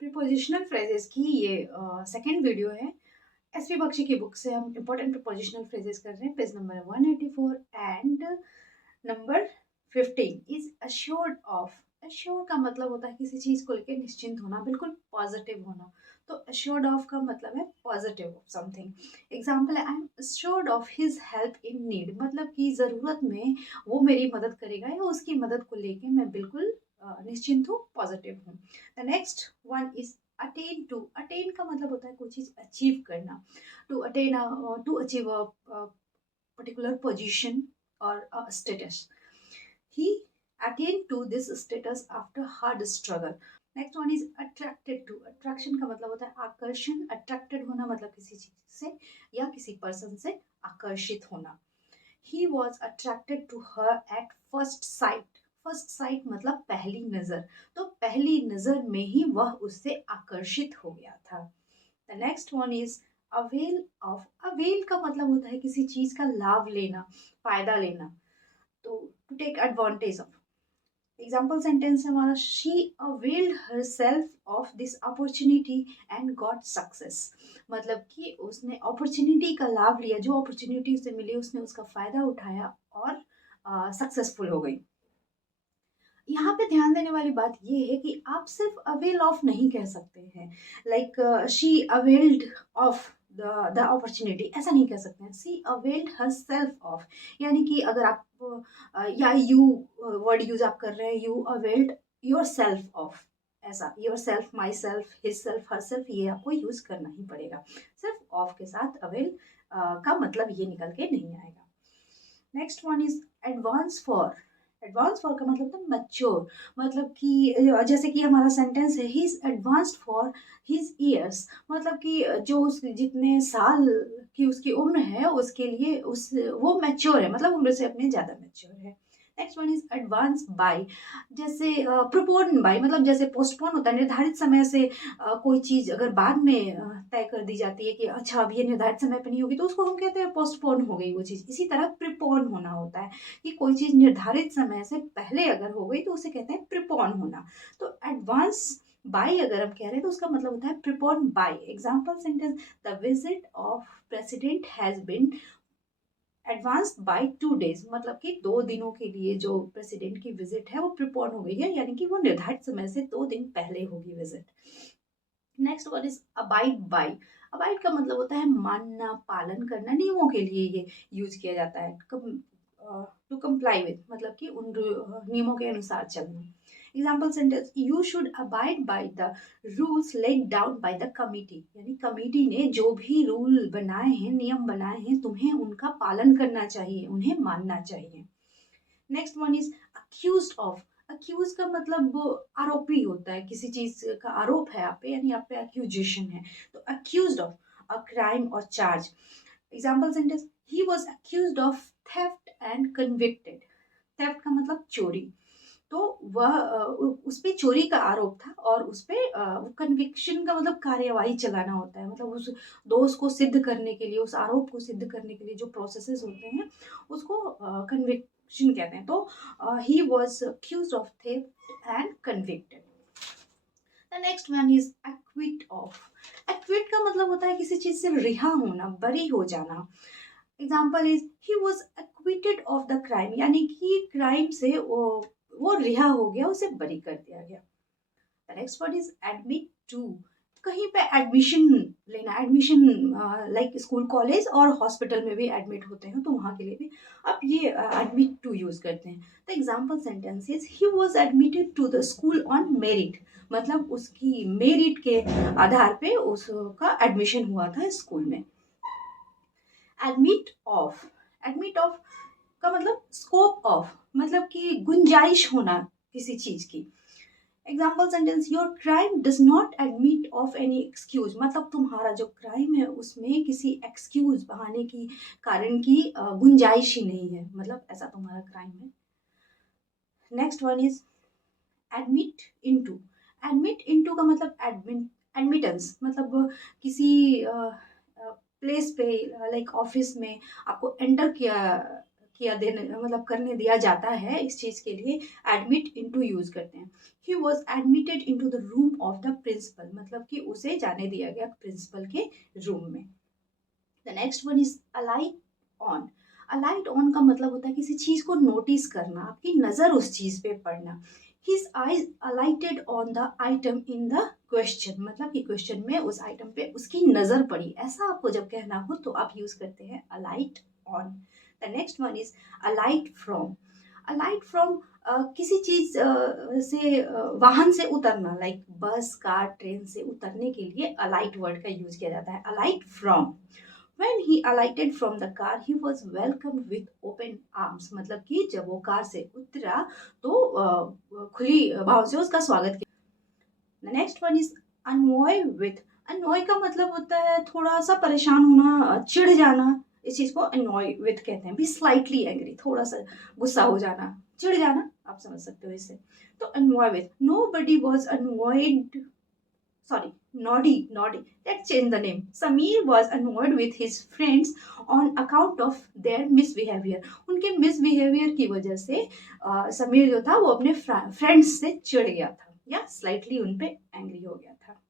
Prepositional phrases की ये second video है। एसपी बख्शी की बुक से हम इंपॉर्टेंट प्रीपोजिशनल फ्रेजेस कर रहे हैं, page number 184 and number 15 is assured of. Assure का मतलब होता है किसी चीज को लेकर निश्चिंत होना, बिल्कुल पॉजिटिव होना। तो अश्योर्ड ऑफ का मतलब है पॉजिटिव ऑफ समथिंग। एग्जाम्पल है, I am assured of his help in need, मतलब कि जरूरत में वो मेरी मदद करेगा या उसकी मदद को लेके मैं बिल्कुल निश्चिंत हूँ, पॉजिटिव हूँ। The next one is attain to. Attain का मतलब होता है कोई चीज अचीव करना। To attain, to achieve a particular position or a status. He attained to this status after hard struggle. Next one is attracted to. Attraction का मतलब होता है आकर्षण। Attracted होना मतलब किसी चीज से या किसी पर्सन से आकर्षित होना। He was attracted to her at first sight. First sight मतलब पहली नजर, तो पहली नजर में ही वह उससे आकर्षित हो गया था। The next one is avail of. Avail का मतलब होता है किसी चीज का लाभ लेना, फायदा लेना। तो to take advantage of. Example sentence है हमारा, she availed herself of this opportunity and got success. मतलब कि उसने अपॉर्चुनिटी का लाभ लिया, जो अपॉर्चुनिटी उसे मिली उसने उसका फायदा उठाया और सक्सेसफुल हो गई। यहाँ पे ध्यान देने वाली बात ये है कि आप सिर्फ अवेल ऑफ नहीं कह सकते हैं, like she availed of the opportunity, ऐसा नहीं कह सकते हैं। सी अवेल्ड हर सेल्फ ऑफ, यानी कि अगर आप या यू वर्ड यूज आप कर रहे हैं, you availed yourself of, ऐसा yourself, myself, himself, herself, ये आपको यूज करना ही पड़ेगा। सिर्फ ऑफ के साथ अवेल का मतलब ये निकल के नहीं आएगा। Next one is advance for. Advance for का मतलब होता है मैच्योर, मतलब कि जैसे कि हमारा सेंटेंस है, he is advanced for his years, मतलब कि जो उस जितने साल की उसकी उम्र है उसके लिए उस वो मैच्योर है, मतलब उम्र से अपने ज्यादा मैच्योर है। Next one is advance by. जैसे प्रोपोन बाय, मतलब जैसे पोस्टपोन होता है, निर्धारित समय से कोई चीज अगर बाद में तय कर दी जाती है कि अच्छा अब ये निर्धारित समय पर नहीं होगी, तो उसको हम कहते हैं पोस्टपोन हो गई वो चीज। इसी तरह प्रिपोन होना होता है कि कोई चीज निर्धारित समय से पहले अगर हो गई तो उसे कहते हैं प्रिपोन होना। तो एडवांस बाय अगर हम कह रहे हैं तो उसका मतलब होता है prepone by. Example sentence, the visit of president has been advance by 2 days, मतलब कि 2 दिनों के लिए जो प्रेसिडेंट की विजिट है वो प्रिपोन हो गई है, यानी कि वो निर्धारित समय से 2 दिन पहले होगी visit. Next one is abide by. Abide का मतलब होता है मानना, पालन करना, नियमों के लिए ये यूज किया जाता है। टू कंप्लाई विद, मतलब कि उन नियमों के अनुसार चलना। Example sentence, you should abide by the rules laid down by the committee, यानी कमिटी ने जो भी रूल बनाए हैं, नियम बनाए हैं, तुम्हें उनका पालन करना चाहिए, उन्हें मानना चाहिए। Next one is accuse of. Accuse का मतलब वो आरोपी होता है, किसी चीज का आरोप है आप पे, यानी आप पे अक्यूजेशन है, तो अक्यूज ऑफ अ क्राइम और charge. Example sentence, he was accuse of theft and convicted. Theft का मतलब चोरी, तो वह उस पे चोरी का आरोप था और उस पे कन्विक्शन का मतलब कार्यवाही चलाना होता है, मतलब उस दोष को सिद्ध करने के लिए, उस आरोप को सिद्ध करने के लिए जो प्रोसेसेस होते हैं उसको कन्विक्शन कहते हैं। तो he was accuse of theft and convicted. The next one is acquit of. Acquit का मतलब होता है किसी चीज से रिहा होना, बरी हो जाना। Example is, he was acquitted of the crime, यानी कि क्राइम से वो रिहा हो गया, उसे बरी कर दिया गया। The next word is admit to. कहीं पे एडमिशन लेना, एडमिशन लाइक स्कूल, कॉलेज और हॉस्पिटल में भी एडमिट होते हैं, तो वहां के लिए भी आप ये एडमिट टू यूज करते हैं। The example sentence is, he was admitted to the school on merit, मतलब उसकी मेरिट के आधार पे उसका एडमिशन हुआ था स्कूल में। Admit of. एडमिट ऑफ का मतलब स्कोप ऑफ, मतलब कि गुंजाइश होना किसी चीज की। Example sentence, your crime does not admit of any excuse, मतलब तुम्हारा जो क्राइम है उसमें किसी एक्सक्यूज, बहाने की, कारण की गुंजाइश ही नहीं है, मतलब ऐसा तुम्हारा क्राइम है। Next one is admit into. Admit into का मतलब एडमिटेंस, मतलब किसी प्लेस पे, लाइक ऑफिस में आपको एंटर किया किया देने मतलब करने दिया जाता है इस चीज़ के लिए एडमिट इनटू यूज़ करते हैं। He was admitted into the room of the principal, मतलब कि उसे जाने दिया गया प्रिंसिपल के रूम में। The next one is alight on. Alight on का मतलब होता है किसी चीज को नोटिस करना, आपकी नजर उस चीज पे पड़ना। His eyes alighted on the item in the question, मतलब कि क्वेश्चन में उस आइटम पे उसकी नजर पड़ी, ऐसा आपको जब कहना हो तो आप यूज करते हैं alight on। The next one is alight from। alight from किसी चीज से वाहन से उतरना, लाइक बस कार ट्रेन से उतरने के लिए alight वर्ड का यूज किया जाता है, alight from। When he alighted from the car, he was welcomed with open arms, मतलब कि जब वो कार से उतरा तो खुली भाव से उसका स्वागत किया। The next one is annoy with। annoy का मतलब होता है थोड़ा सा परेशान होना, चिढ़ जाना, इस चीज को annoy with कहते हैं। Be slightly angry, थोड़ा सा गुस्सा हो जाना, चिढ़ जाना, आप समझ सकते हो इससे। तो annoy with, nobody was annoyed, sorry, Noddy, let's change the name। Samir was annoyed with his friends on account of their misbehavior। उनके misbehavior की वजह से समीर जो था वो अपने फ्रेंड्स से चिढ़ गया था या स्लाइटली उन पे एंग्री हो गया था।